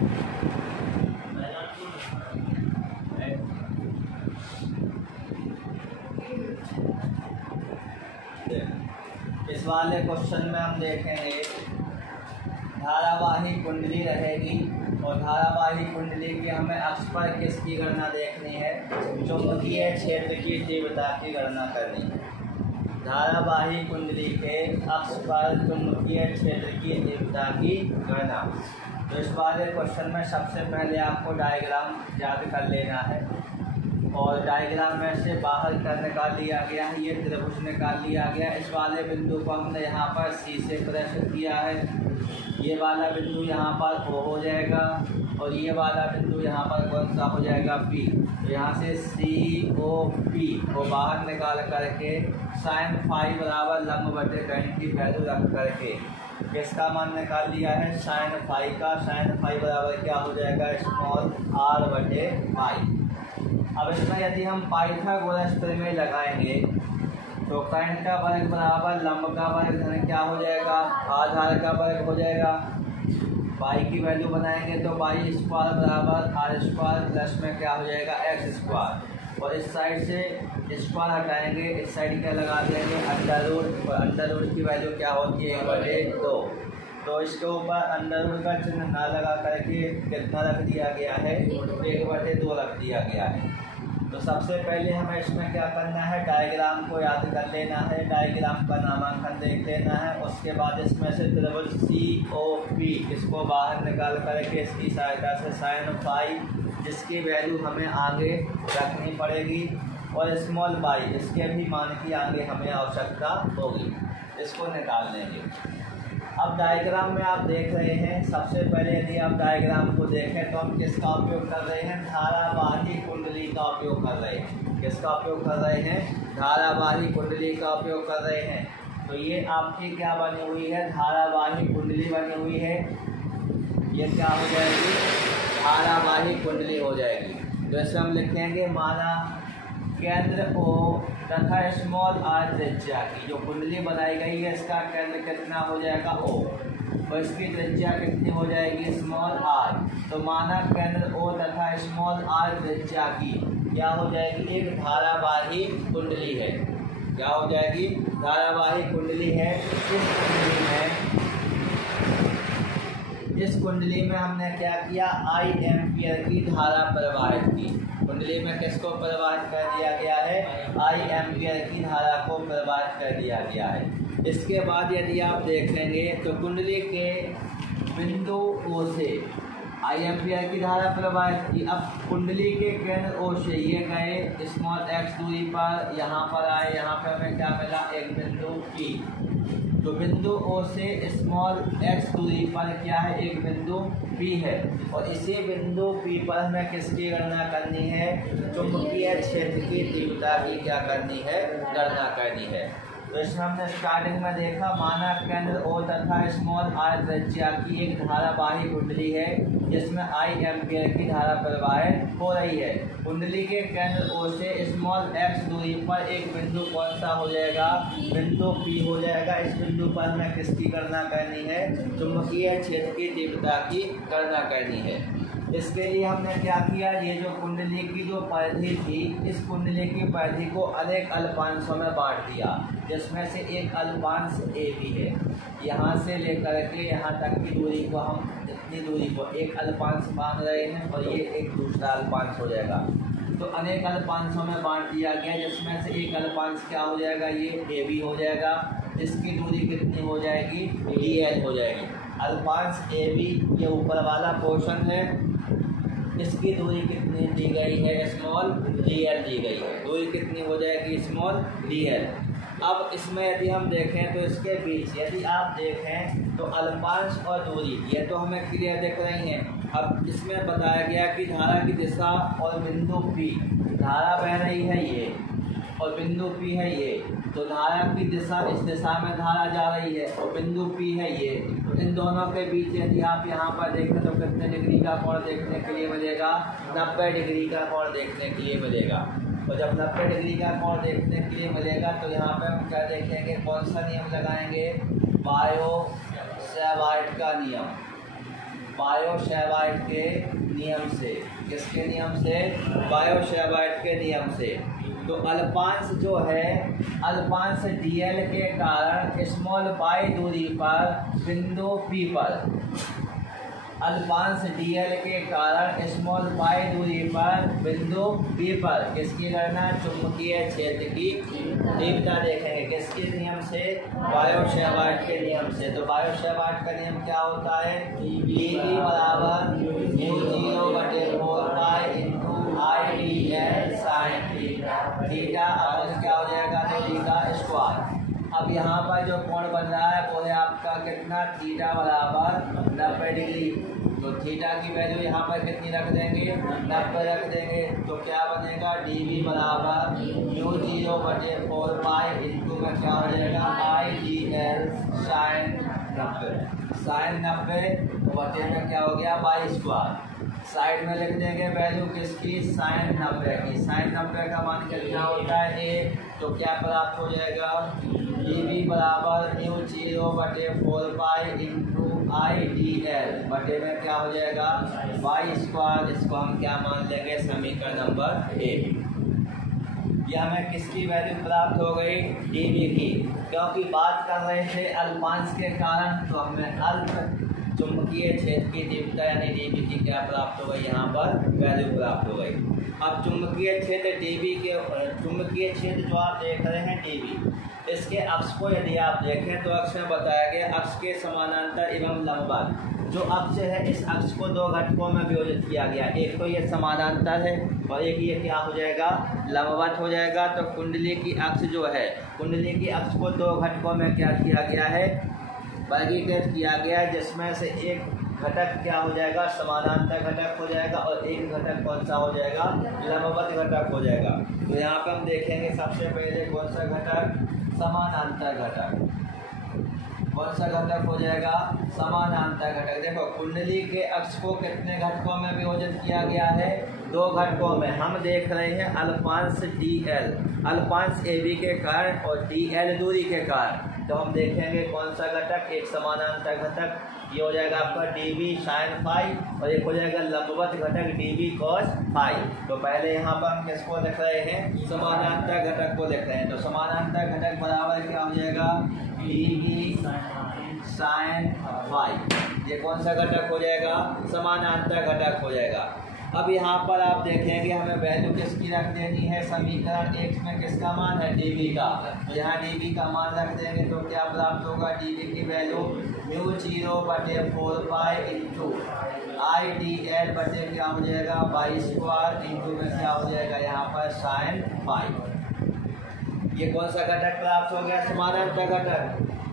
इस वाले क्वेश्चन में हम देखेंगे धारावाही कुंडली रहेगी और धारावाही कुंडली की हमें अक्ष पर किसकी गणना देखनी है, चुंबकीय क्षेत्र की तीव्रता की गणना करनी है। धारावाही कुंडली के अक्ष पर चुंबकीय क्षेत्र की तीव्रता की गणना। तो इस वाले क्वेश्चन में सबसे पहले आपको डायग्राम याद कर लेना है और डायग्राम में से बाहर का निकाल लिया गया है, ये त्रिभुज निकाल लिया गया। इस वाले बिंदु को हमने यहाँ पर सी से प्रदर्शित किया है। ये वाला बिंदु यहाँ पर ओ हो जाएगा और ये वाला बिंदु यहाँ पर कौन सा हो जाएगा, पी। तो यहाँ से सी ओ पी को बाहर निकाल करके साइन फाई बराबर लंब बटे कहीं की वैल्यू रख करके किसका मान निकाल लिया है, साइन फाई का। साइन फाई बराबर क्या हो जाएगा, स्मॉल आर बटे पाई। अब इसमें यदि हम पाइथागोरस प्रमेय लगाएंगे तो tan का वर्ग बराबर लंब का वर्ग धन क्या हो जाएगा, आधार का वर्ग हो जाएगा। पाई की वैल्यू बनाएंगे तो पाई स्क्वायर बराबर आर स्क्वायर प्लस में क्या हो जाएगा, एक्स स्क्वायर। और इस साइड से स्क्वायर हटाएंगे, इस साइड क्या लगा देंगे, अंडर रूट। और अंडर रूट की वैल्यू क्या होती है, 1/2। तो इसके ऊपर अंडर रूट का चिन्ह ना लगा करके कितना रख दिया गया है, 1/2 रख दिया गया है। तो सबसे पहले हमें इसमें क्या करना है, डायग्राम को याद कर लेना है, डायग्राम का नामांकन देख लेना है। उसके बाद इसमें से त्रिभुज सी ओ पी इसको बाहर निकाल करके इसकी सहायता से साइन फाई जिसकी वैल्यू हमें आगे रखनी पड़ेगी और स्मॉल बाई इसके भी मान की आगे हमें आवश्यकता होगी, इसको निकाल लेंगे। अब डायग्राम में आप देख रहे हैं, सबसे पहले यदि आप डायग्राम को देखें तो हम किसका उपयोग कर रहे हैं, धारावाही कुंडली का उपयोग कर रहे हैं। किसका उपयोग कर रहे हैं, धारावाही कुंडली का उपयोग कर रहे हैं। तो ये आपकी क्या बनी हुई है, धारावाही कुंडली बनी हुई है। ये क्या हो जाएगी, धारावाही कुंडली हो जाएगी। तो इसे हम लिखेंगे, माना केंद्र ओ तथा स्मॉल आर त्रिज्या की जो कुंडली बनाई गई है इसका केंद्र कितना हो जाएगा, ओ, और इसकी त्रिज्या कितनी हो जाएगी, स्मॉल आर। तो माना केंद्र ओ तथा स्मॉल आर त्रिज्या की क्या हो जाएगी, एक धारावाही कुंडली है। क्या हो जाएगी, धारावाही कुंडली है। इस कुंडली में हमने क्या किया, आई एम्पियर की धारा प्रवाहित की। कुंडली में किसको प्रवाहित कर दिया गया है, आई एम्पियर की धारा को प्रवाहित कर दिया गया है। इसके बाद यदि आप देखेंगे तो कुंडली के बिंदु ओ से आई एम्पियर की धारा प्रवाहित की। अब कुंडली के केंद्र ओ से ये गए स्मॉल एक्स दूरी पर, यहाँ पर आए, यहाँ पर हमें क्या मिला, एक बिंदु पी। तो बिंदु ओ से स्मॉल एक्स दूरी पर क्या है, एक बिंदु पी है। और इसी बिंदु पी पर हमें किसकी गणना करनी है, चुंबकीय क्षेत्र की तीव्रता की क्या करनी है, गणना करनी है। तो इसमें हमने स्टार्टिंग में देखा, माना केंद्र ओ तथा स्मॉल आर त्रिज्या की एक धारावाही कुंडली है जिसमें आई एम्पियर की धारा प्रवाहित हो रही है। कुंडली के केंद्र ओ से स्मॉल एक्स दूरी पर एक बिंदु कौन सा हो जाएगा, बिंदु पी हो जाएगा। इस बिंदु पर हमें किसकी गणना करनी है, चुंबकीय क्षेत्र की तीव्रता की गणना करनी है। इसके लिए हमने क्या किया, ये जो कुंडली की जो परिधि थी, इस कुंडली की परिधि को अनेक अल्पांशों में बांट दिया, जिसमें से एक अल्पांश ए भी है। यहाँ से लेकर के यहाँ तक की दूरी को हम, इतनी दूरी को एक अल्पांश मान रहे हैं और ये एक दूसरा अल्पांश हो जाएगा। तो अनेक अल्पांशों में बांट दिया गया, जिसमें से एक अल्पांश क्या हो जाएगा, ये ए बी हो जाएगा। इसकी दूरी कितनी हो जाएगी, डी एल हो जाएगी। अल्पांश ए बी ये ऊपर वाला पोर्शन है, इसकी दूरी कितनी दी गई है, स्मॉल डी एल दी गई है। दूरी कितनी हो जाएगी, स्मॉल डी एल। अब इसमें यदि हम देखें तो इसके बीच यदि आप देखें तो अल्पांश और दूरी ये तो हमें क्लियर दिख रही हैं। अब इसमें बताया गया कि धारा की दिशा और बिंदु पी, धारा बह रही है ये और बिंदु पी है ये। तो धारा की दिशा, इस दिशा में धारा जा रही है और बिंदु पी है ये। तो इन दोनों के बीच यदि आप यहाँ पर देखें तो कितने डिग्री का कोण देखने के लिए मिलेगा, 90 डिग्री का कोण देखने के लिए मिलेगा। और जब 90 डिग्री का कोण देखने के लिए मिलेगा तो यहाँ पर हम क्या देखेंगे, कौन सा नियम लगाएंगे, बायो सेवार्ट का नियम। बायो-सेवार्ट के नियम से। किसके नियम से? बायो-सेवार्ट के नियम से। तो अल्पांश जो है, अल्पांश dl के कारण स्मॉल पाई दूरी पर बिंदु P पर, अल्पांश dl के कारण स्मॉल पाई दूरी पर बिंदु P पर किसकी गणना? चुंबकीय क्षेत्र की तीव्रता देखेंगे। किसके नियम से? बायो-सेवार्ट के नियम से। तो बायो-सेवार्ट का नियम क्या होता है? dV बराबर μ0/4 pi into IDL sine theta अपन क्या हो जाएगा? तो थीटा स्क्वायर। अब यहाँ पर जो कोण बन रहा है वो है आपका कितना? थीटा बराबर 90 डिग्री। तो थीटा की वैल्यू यहाँ पर कितनी रख देंगे? 90 रख देंगे। तो क्या बनेगा? dV बराबर μ0/4 पाई इंटू में क्या हो जाएगा? IDL sign 90। साइन 90 बटे में क्या हो गया? By square. साइड में लिख देंगे वैल्यू किसकी? साइन 90 की। साइन 90 का मान कितना होता है? 1। तो क्या प्राप्त हो जाएगा? dV बराबर μ0/4 पाई इंटू IDL बटे में क्या हो जाएगा? By square. इसको हम क्या मान लेंगे? समीकरण नंबर 1। यह हमें किसकी वैल्यू प्राप्त हो गई? dV की। क्योंकि बात कर रहे थे अल्पांश के कारण, तो हमें अल्प चुंबकीय क्षेत्र की तीव्रता यानी dV की क्या प्राप्त हो गई? यहाँ पर वैल्यू प्राप्त हो गई। अब चुंबकीय क्षेत्र dV के, चुंबकीय क्षेत्र जो आप देख रहे हैं dV, इसके अक्ष को यदि आप देखें तो अक्ष में बताया गया अक्ष के समानांतर एवं लंबवत। जो अक्ष है इस अक्ष को दो घटकों में विभाजित किया गया। एक तो ये समानांतर है और एक ये क्या हो जाएगा? लंबवत हो जाएगा। तो कुंडली की अक्ष जो है, कुंडली की अक्ष को दो घटकों में क्या किया गया है? वर्गीकृत किया गया है, जिसमें से एक घटक क्या हो जाएगा? समानांतर घटक हो जाएगा और एक घटक कौन सा हो जाएगा? लंबवत घटक हो जाएगा। तो यहाँ पर हम देखेंगे सबसे पहले कौन सा घटक? समानांतर घटक। कौन सा घटक हो जाएगा? समानांतर घटक। देखो कुंडली के अक्ष को कितने घटकों में विभाजित किया गया है? दो घटकों में। हम देख रहे हैं अल्पांश dl, अल्पांश AB के कारण और dl दूरी के कारण। तो हम देखेंगे कौन सा घटक? एक समानांतर घटक, ये हो जाएगा आपका dV साइन फाई, और एक हो जाएगा लंबवत घटक dV कॉस फाई। तो पहले यहाँ पर हम किसको लिख रहे हैं? समानांतर घटक को लिख रहे हैं। तो समानांतर घटक बराबर क्या हो जाएगा? dV sine phi. ये कौन सा घटक हो जाएगा? समानांतर घटक हो जाएगा। अब यहाँ पर आप देखेंगे हमें वैल्यू किसकी रख देनी है? समीकरण 1 में किसका मान है? dV का। तो यहाँ dV का मान रख देंगे तो क्या प्राप्त होगा? dV की वैल्यू μ0/4 पाई इंटू IDL बटे क्या हो जाएगा? बाई स्क्वायर इंटू में क्या हो जाएगा? यहाँ पर साइन फाई। ये कौन सा घटक प्राप्त हो गया? समानांतर घटक।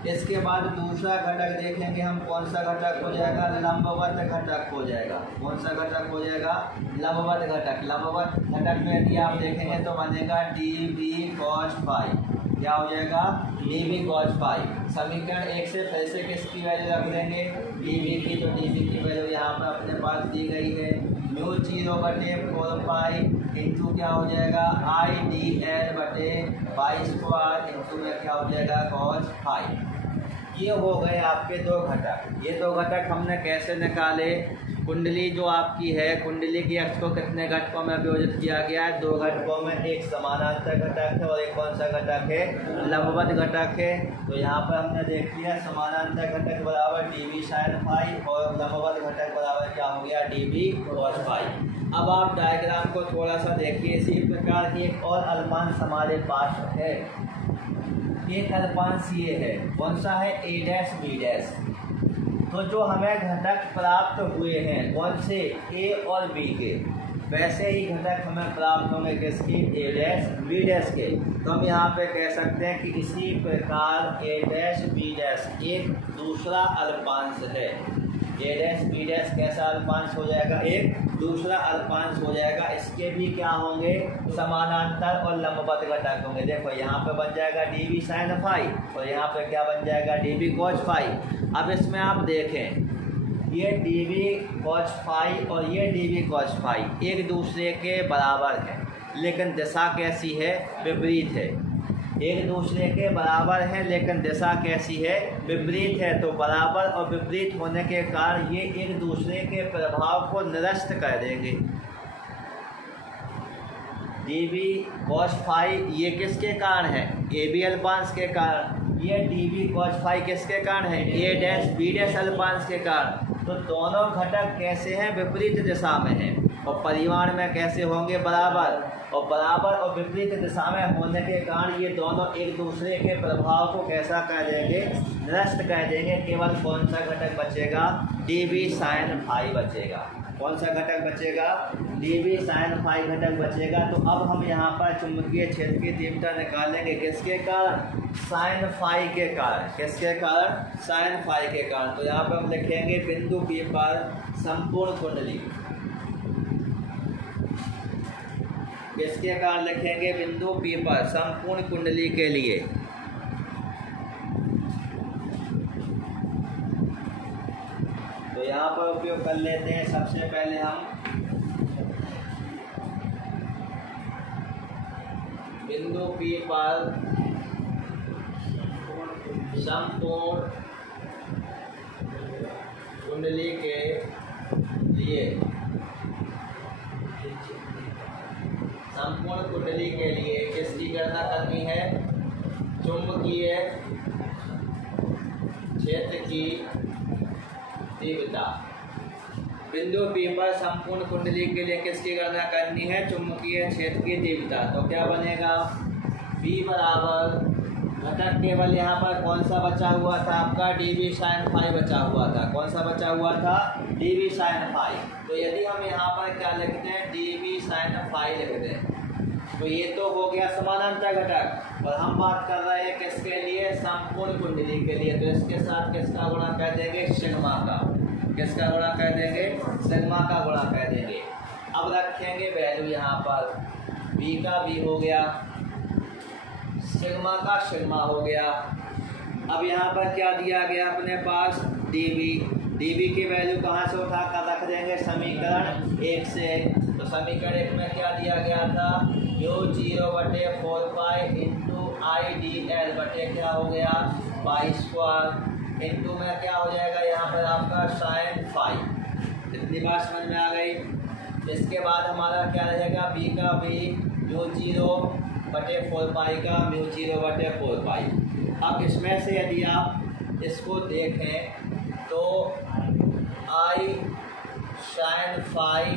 इसके बाद दूसरा घटक देखेंगे हम, कौन सा घटक हो जाएगा? लंबवत घटक हो जाएगा। कौन सा घटक हो जाएगा? लंबवत घटक। लंबवत घटक में यदि आप देखेंगे तो बनेगा dV cos फाई। क्या हो जाएगा? dV cos phi. समीकरण 1 से फिर से किसकी वैल्यू रख देंगे? dV की। तो dV की वैल्यू यहाँ पर अपने पास दी गई है μ0/4 पाई इंटू क्या हो जाएगा? IDL बटे बाई स्क्वायर इंटू में क्या हो जाएगा? cos phi. ये हो गए आपके दो घटक। ये दो घटक हमने कैसे निकाले? कुंडली जो आपकी है, कुंडली की अक्ष को कितने घटकों में विभाजित किया गया है? दो घटकों में। एक समानांतर घटक है और एक कौन सा घटक है? लंबवत घटक है। तो यहाँ पर हमने देख लिया समानांतर घटक बराबर dV साइन फाई और लंबवत घटक बराबर क्या हो गया? dV cos phi. अब आप डायग्राम को थोड़ा सा देखिए। इसी प्रकार की एक और अल्पांश हमारे पास है। एक अल्पांश ये है, कौन सा है? A', B'। तो जो हमें घटक प्राप्त हुए हैं कौन से? A और B के, वैसे ही घटक हमें प्राप्त होंगे किसके? A', B' के। तो हम यहाँ पे कह सकते हैं कि इसी प्रकार A', B' एक दूसरा अल्पांश है। A', B' कैसा अल्पांश हो जाएगा? एक दूसरा अल्पांश हो जाएगा। इसके भी क्या होंगे? समानांतर और लंबवत घटक होंगे। देखो यहाँ पे बन जाएगा dV साइन फाई और यहाँ पे क्या बन जाएगा? dV cos phi. अब इसमें आप देखें, ये dV cos फाई और ये dV cos फाई एक दूसरे के बराबर है, लेकिन दिशा कैसी है? विपरीत है। एक दूसरे के बराबर हैं लेकिन दिशा कैसी है, विपरीत है। तो बराबर और विपरीत होने के कारण ये एक दूसरे के प्रभाव को निरस्त कर देंगे। dv cos फाई ये किसके कारण है, ab अल्पांश के कारण। ये dv cos फाई किसके कारण है, a डैश b डैश अल्पांश के कारण। तो दोनों घटक कैसे हैं, विपरीत दिशा में हैं और परिमाण में कैसे होंगे, बराबर। और बराबर और विपरीत दिशा में होने के कारण ये दोनों एक दूसरे के प्रभाव को कैसा कर देंगे, निरस्त कर देंगे। केवल कौन सा घटक बचेगा, dv sin फाई बचेगा। कौन सा घटक बचेगा, dv sin फाई घटक बचेगा। तो अब हम यहाँ पर चुंबकीय क्षेत्र की तीव्रता निकालेंगे, किसके कारण, sin फाई के कारण। किसके कारण, sin फाई के कारण। तो यहाँ पर हम लिखेंगे बिंदु P पर संपूर्ण कुंडली, किसके कारण लिखेंगे, बिंदु P पर संपूर्ण कुंडली के लिए। तो यहाँ पर उपयोग कर लेते हैं। सबसे पहले हम बिंदु P पर संपूर्ण कुंडली के लिए, संपूर्ण कुंडली के लिए किसकी गणना करनी है, चुंबकीय क्षेत्र की तीव्रता। बिंदु P पर संपूर्ण कुंडली के लिए किसकी गणना करनी है, चुंबकीय क्षेत्र की तीव्रता। तो क्या बनेगा, B बराबर घटक केवल यहाँ पर कौन सा बचा हुआ था आपका, dv sin फाई बचा हुआ था। कौन सा बचा हुआ था, dv sin फाई। तो यदि हम यहाँ पर क्या लिखते हैं, dv sin फाई लिखते हैं, तो ये तो हो गया समानांतर घटक। और हम बात कर रहे हैं किसके लिए, संपूर्ण कुंडली के लिए। तो इसके साथ किसका गुणा कर देंगे, सिग्मा का। किसका गुणा कर देंगे, सिग्मा का गुणा कर देंगे। अब रखेंगे वैल्यू यहाँ पर, b का b हो गया, सिग्मा का सिग्मा हो गया। अब यहाँ पर क्या दिया गया अपने पास, dv की वैल्यू कहाँ से उठा कर रख देंगे, समीकरण 1 से। तो समीकरण 1 में क्या दिया गया था, μ0/4 इंटू आई डी एल बटे क्या हो गया, पाई स्क्वायर इंटू में क्या हो जाएगा यहाँ पर आपका साइन फाई। इतनी बात समझ में आ गई। इसके बाद हमारा क्या रहेगा, b का b μ0/4 पाई का μ0/4 पाई। अब इसमें से यदि आप इसको देखें तो आई साइन फाई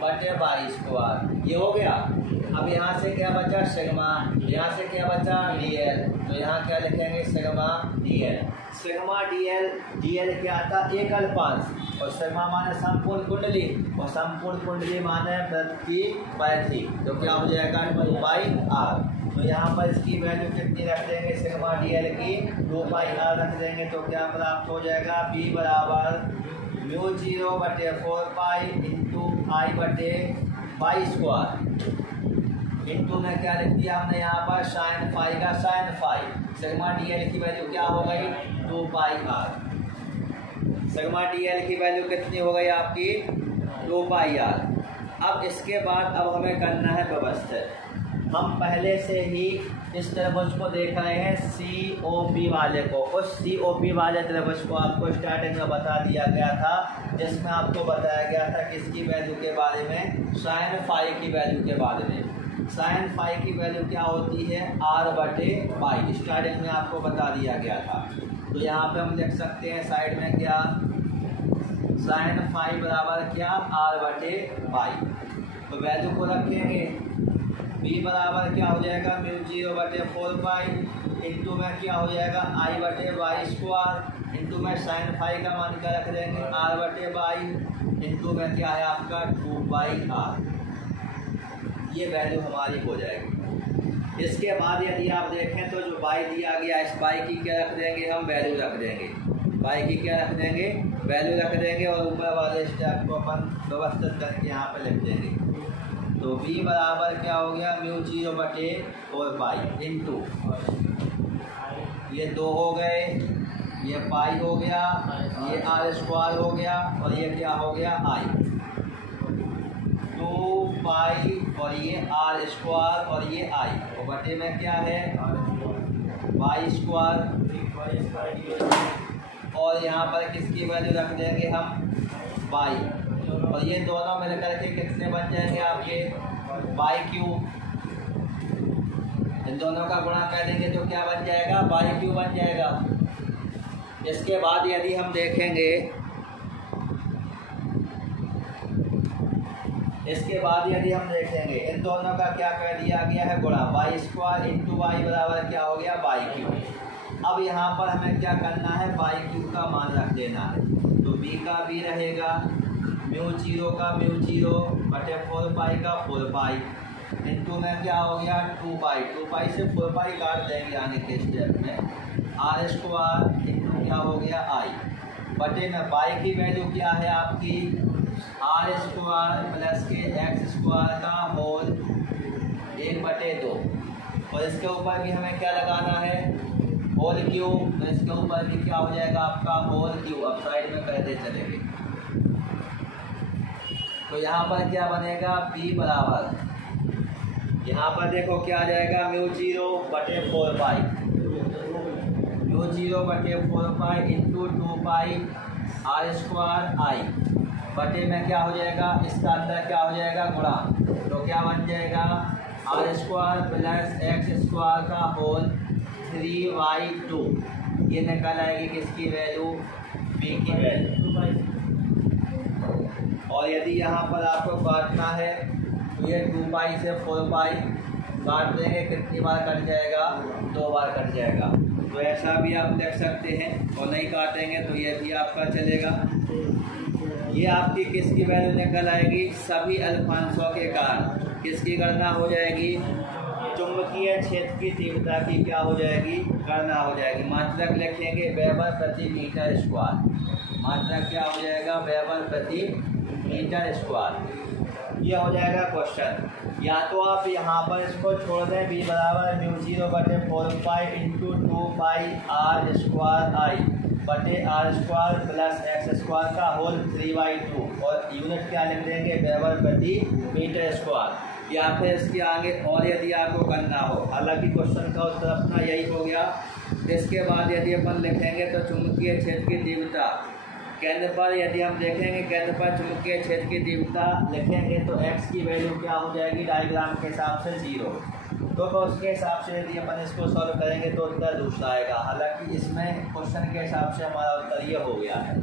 बटे बाई स्क्वायर ये हो गया। अब यहाँ से क्या बचा, सिग्मा, यहाँ से क्या बचा, dl। तो यहाँ क्या लिखेंगे, सिग्मा dl। सिग्मा dl क्या था, एक अल्पांश, और सिग्मा माने संपूर्ण कुंडली, और संपूर्ण कुंडली माने वृत्त की परिधि। तो क्या हो जाएगा, 2πr। तो यहाँ पर इसकी वैल्यू कितनी रख देंगे, सिग्मा dl की 2πr रख देंगे। तो क्या प्राप्त हो जाएगा, b बराबर μ0/4 पाई इंटू आई बटे बाई स्क्वायर इंटू में क्या लिख दिया हमने यहाँ पर, साइन फाई का साइन फाई। सिग्मा dl की वैल्यू क्या हो गई, 2πr। सिग्मा dl की वैल्यू कितनी हो गई आपकी, 2πr। अब इसके बाद अब हमें करना है व्यवस्थित। हम पहले से ही इस त्रिभुज को देख रहे हैं COP वाले को। उस COP वाले त्रिभुज को आपको स्टार्टिंग में बता दिया गया था, जिसमें आपको बताया गया था किसकी वैल्यू के बारे में, साइन फाई की वैल्यू के बारे में। साइन फाई की वैल्यू क्या होती है, r/पाई। स्टार्टिंग में आपको बता दिया गया था। तो यहाँ पे हम लिख सकते हैं साइड में क्या, साइन फाई बराबर क्या, r/पाई। तो वैल्यू को रखेंगे, b बराबर क्या हो जाएगा, μ0/4 पाई इंटू में क्या हो जाएगा, i/बाई स्क्वायर इंटू में साइन फाई का मान क्या रख देंगे, r/बाई इंटू में क्या है आपका 2πr। ये वैल्यू हमारी हो जाएगी। इसके बाद यदि आप देखें तो जो बाई दिया गया, इस बाई की क्या रख देंगे, हम वैल्यू रख देंगे। बाई की क्या रख देंगे, वैल्यू रख देंगे, और ऊपर वाले स्टेप को अपन व्यवस्थित करके यहाँ पर लिख देंगे। तो b बराबर क्या हो गया, μ0/4 पाई इंटू ये 2 हो गए, ये पाई हो गया, ये r स्क्वायर हो गया, और ये क्या हो गया, i। 2 पाई और ये आर स्क्वायर और ये आई, और बटे में क्या है वाई स्क्वायर, और यहाँ पर किसकी वैल्यू रख देंगे हम वाई, और ये दोनों मिल करके कितने बन जाएंगे आपके वाई क्यूब। इन दोनों का गुणा कर देंगे तो क्या बन जाएगा वाई क्यूब बन जाएगा। इसके बाद यदि हम देखेंगे, इसके बाद यदि हम देखेंगे इन दोनों का क्या कर दिया गया है गुणा, वाई स्क्वायर इंटू वाई बराबर क्या हो गया वाई क्यूब। अब यहाँ पर हमें क्या करना है वाई क्यूब का मान रख देना है, तो बी का बी रहेगा, म्यू जीरो का म्यू जीरो बटे 4 पाई का 4 पाई इंटू में क्या हो गया 2 पाई, 2 पाई से 4 पाई काट देंगे आगे के स्टेप में, आर स्क्वायर इंटू क्या हो गया आई, बटे में वाई की वैल्यू क्या है आपकी आर स्क्वायर प्लस के एक्स स्क्वायर का होल 1/2, और इसके ऊपर भी हमें क्या लगाना है होल क्यूब, तो इसके ऊपर भी क्या हो जाएगा आपका होल क्यूब, अब साइड में करते चलेंगे। तो यहाँ पर क्या बनेगा बी बराबर, यहाँ पर देखो क्या आ जाएगा म्यू जीरो बटे 4 पाई, म्यू जीरो बटे 4 pi into 2 pi R square I, बटे में क्या हो जाएगा इसका अंदर क्या हो जाएगा गुणा, तो क्या बन जाएगा r square plus x square का होल 3y2, ये निकल आएगी किसकी वैल्यू बी की वैल्यू। और यदि यहाँ पर आपको काटना है तो ये 2 पाई से 4 पाई काट देंगे, कितनी बार कट जाएगा 2 बार कट जाएगा, तो ऐसा भी आप देख सकते हैं, और नहीं काटेंगे तो ये भी आपका चलेगा। ये आपकी किसकी वैल्यू निकल आएगी सभी अल्फांसों के कारण किसकी गणना हो जाएगी चुंबकीय क्षेत्र की तीव्रता की क्या हो जाएगी गणना हो जाएगी। मात्रक लिखेंगे वेबर प्रति मीटर स्क्वायर, मात्रक क्या हो जाएगा वेबर प्रति मीटर स्क्वायर। ये हो जाएगा क्वेश्चन। या तो आप यहाँ पर इसको छोड़ दें बी बराबर म्यू जीरो बटे 4 pi into 2 pi R square I बटे R square plus x square का होल 3/2, और यूनिट क्या लिख देंगे वेबर प्रति मीटर स्क्वायर। या फिर इसके आगे और यदि आपको करना हो, हालांकि क्वेश्चन का उत्तर अपना यही हो गया। इसके बाद यदि अपन लिखेंगे तो चुंबकीय क्षेत्र की तीव्रता केंद्र पर, यदि हम देखेंगे केंद्र पर चुंबकीय क्षेत्र की तीव्रता लिखेंगे तो x की वैल्यू क्या हो जाएगी डायग्राम के हिसाब से 0, तो उसके हिसाब से यदि अपन इसको सॉल्व करेंगे तो उत्तर दूसरा आएगा। हालांकि इसमें क्वेश्चन के हिसाब से हमारा उत्तर ये हो गया है।